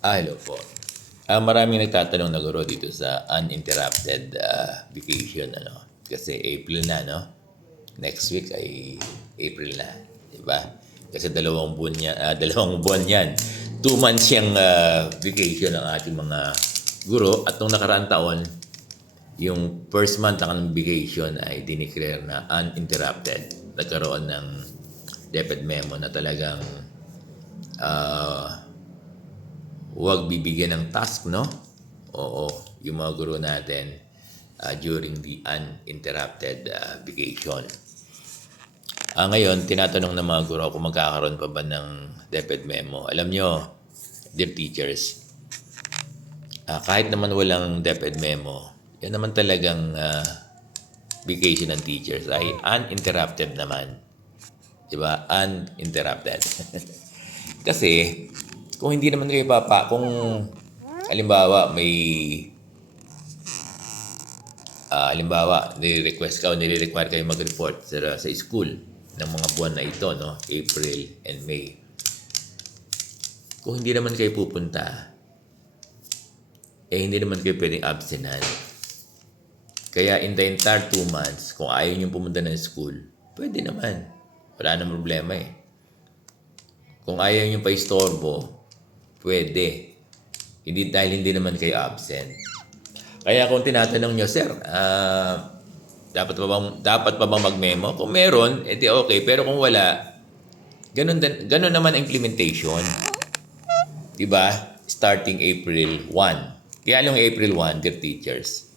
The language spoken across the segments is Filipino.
Hello po. Maraming nagtatanong na guro dito sa uninterrupted vacation, ano? Kasi April na, no? Next week ay April na, di ba? Kasi dalawang buwan yan. 2 months yung vacation ng ating mga guro. At nung nakaraang taon, yung first month ng vacation ay dineclare na uninterrupted. Nagkaroon ng DepEd memo na talagang ah, huwag bibigyan ng task, no? Oo, yung mga guro natin during the uninterrupted vacation. Ngayon, tinatanong ng mga guro kung magkakaroon pa ba ng DepEd memo. Alam nyo, dear teachers, kahit naman walang DepEd memo, yan naman talagang vacation ng teachers ay uninterrupted naman. Diba? Uninterrupted. Kasi, kung hindi naman kayo kung halimbawa halimbawa nire-request ka o nire-require kayo mag-report sa school ng mga buwan na ito, no? April and May. Kung hindi naman kayo pupunta, hindi naman kayo pwedeng absentan. Kaya in the entire 2 months, kung ayaw nyo pumunta ng school, pwede naman. Wala nang problema eh. Kung ayaw nyo pa istorbo, pwede. Dahil hindi naman kayo absent. Kaya kung tinatanong nyo, sir, dapat pa bang mag-memo? Kung meron, edi okay. Pero kung wala, ganun naman ang implementation. Diba? Starting April 1. Kaya lang April 1, dear teachers,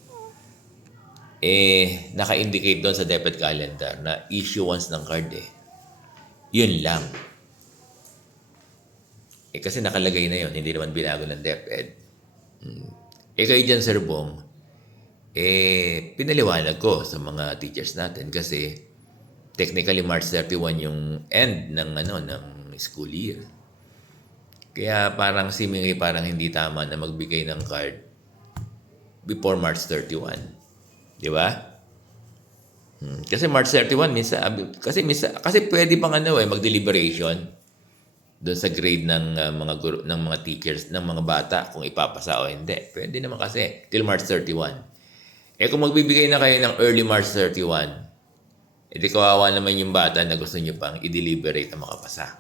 naka-indicate doon sa DepEd calendar na issuance ng card eh. Yun lang. Kasi nakalagay na yun, hindi naman binago ng DepEd. Kayo dyan, Sir Bong, pinaliwanag ko sa mga teachers natin kasi technically March 31 yung end ng school year. Kaya parang seemingly parang hindi tama na magbigay ng card before March 31. Di ba? Kasi March 31 kasi pwede pang mag-deliberation doon sa grade ng mga guru, ng mga teachers, ng mga bata kung ipapasa o hindi. Pwede naman kasi till March 31. Kung magbibigay na kayo ng early March 31, edi kawawa naman yung bata na gusto nyo pang i-deliberate na makapasa.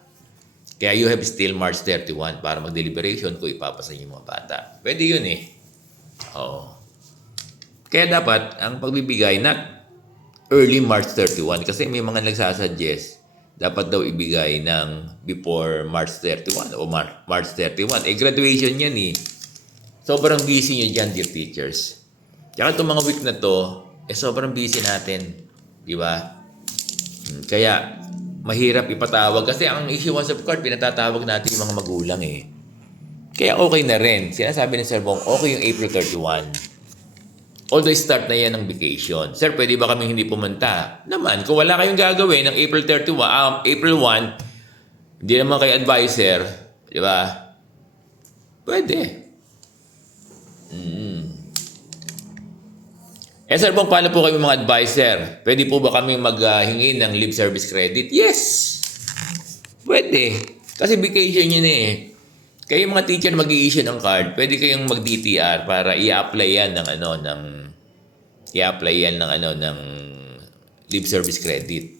Kaya you have still March 31 para mag-deliberation kung ipapasa yung mga bata. Pwede yun eh. Oo. Kaya dapat ang pagbibigay not early March 31 kasi may mga nagsasuggest dapat daw ibigay ng before March 31 o March 31. Graduation yan eh. Sobrang busy nyo dyan, dear teachers. Kaya itong mga week na to, sobrang busy natin. Di ba? Kaya, mahirap ipatawag. Kasi ang issuance of card, pinatatawag natin yung mga magulang eh. Kaya okay na rin. Sinasabi ni Sir Bong, okay yung April 31. Although start na yan ng vacation. Sir, pwede ba kaming hindi pumunta? Naman, kung wala kayong gagawin ng April 31, April 1, hindi naman kayo advisor, di ba? Pwede. Sir, paano po kami mga advisor? Pwede po ba kami maghingi ng leave service credit? Yes! Pwede. Kasi vacation yun eh. Kayo mga teacher mag-i-issue ng card, pwede kayong mag-DTR para i-apply yan ng leave service credit.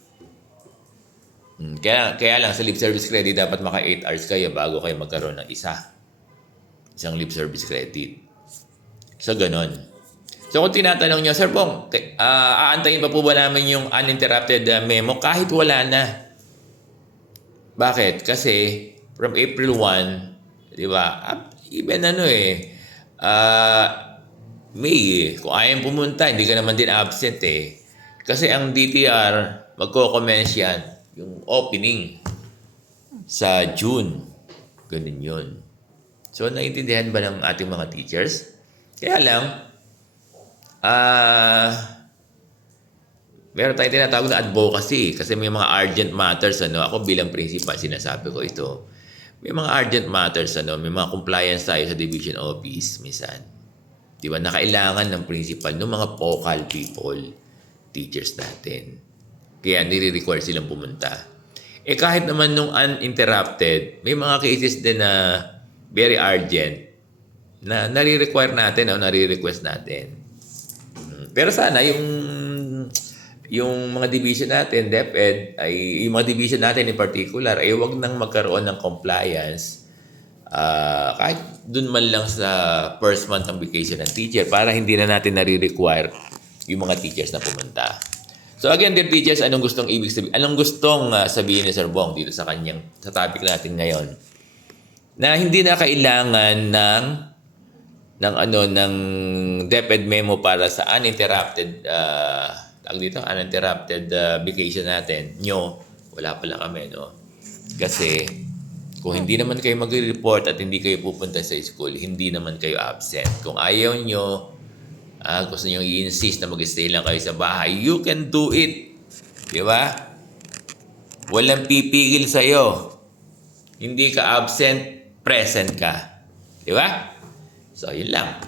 Kaya lang sa leave service credit dapat maka 8 hours kayo bago kayo magkaroon ng isang leave service credit. So ganon. So kung tinatanong nyo, Sir Bong, aantayin pa po ba namin yung uninterrupted memo kahit wala na? Bakit? Kasi from April 1, di ba? Even May, kung ayaw pumunta, hindi ka naman din absent eh. Kasi ang DTR, magko-commence yan, yung opening sa June. Ganun yun. So, naiintindihan ba ng ating mga teachers? Kaya lang, meron tayong tinatawag na advocacy kasi may mga urgent matters. Ako bilang principal, sinasabi ko ito. May mga urgent matters, may mga compliance tayo sa division office, minsan. Di ba? Nakailangan ng principal, ng mga focal people, teachers natin. Kaya nire-require silang pumunta. Kahit naman nung uninterrupted, may mga cases din na very urgent na nare-require natin o nare-request natin. Pero sana yung mga division natin, DepEd, ay yung mga division natin in particular, ay wag nang magkaroon ng compliance kahit dun man lang sa first month ng vacation ng teacher para hindi na natin nare-require yung mga teachers na pumunta. So again, dear teachers, anong gustong sabihin ni Sir Bong dito sa topic natin ngayon? Na hindi na kailangan ng DepEd memo para sa uninterrupted vacation natin. Wala pala kami, no? Kasi kung hindi naman kayo magre-report at hindi kayo pupunta sa school, hindi naman kayo absent. Kung ayaw nyo, gusto nyo i-insist na mag-stay lang kayo sa bahay, you can do it. Di ba? Walang pipigil sa'yo. Hindi ka absent, present ka. Di ba? So, yun lang.